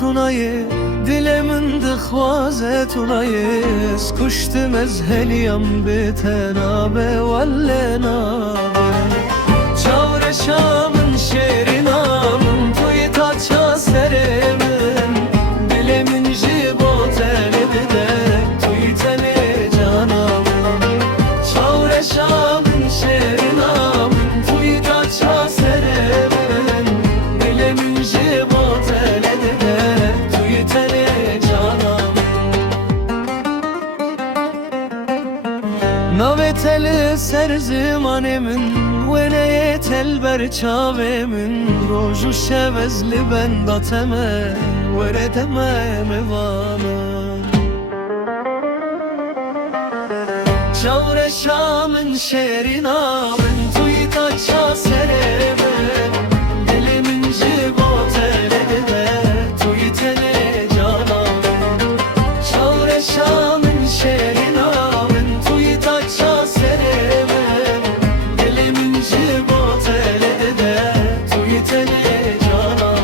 tunayı dilemin dixwaze tunayı Skuştu mezheliyam bitenabe valle nabe Çavre şamın şerin amın Tuyi taça serimin Dilemin jibot elibide Tuyi tene canamın Çavre şamın şerin amın Tuyi taça serimin Dilemin jibot elibide Tuyi tene canamın Naveteli ser zimanemin Veneye telber çavemin Roju şevezli ben dateme Veredeme mevana Çavre şamın şerin amın Tuyita ça sereme Dilimin jibot elede Tuyitene canam Çavre şamın şerin amın Tuyita ça sereme Dilimin jibot elede Tuyitene canam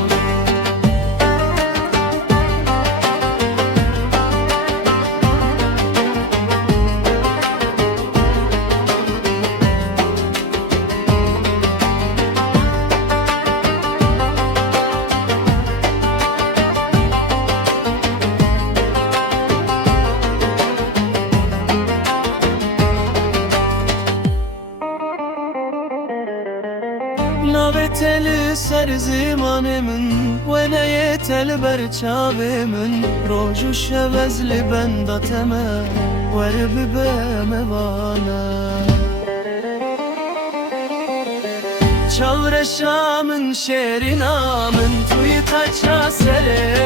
Naveteli ser zimanemin Veneye telber çavemin Roju şevezli ben dateme Ver bibe mevana Çavre şamın şerin amın Tuyi taça sere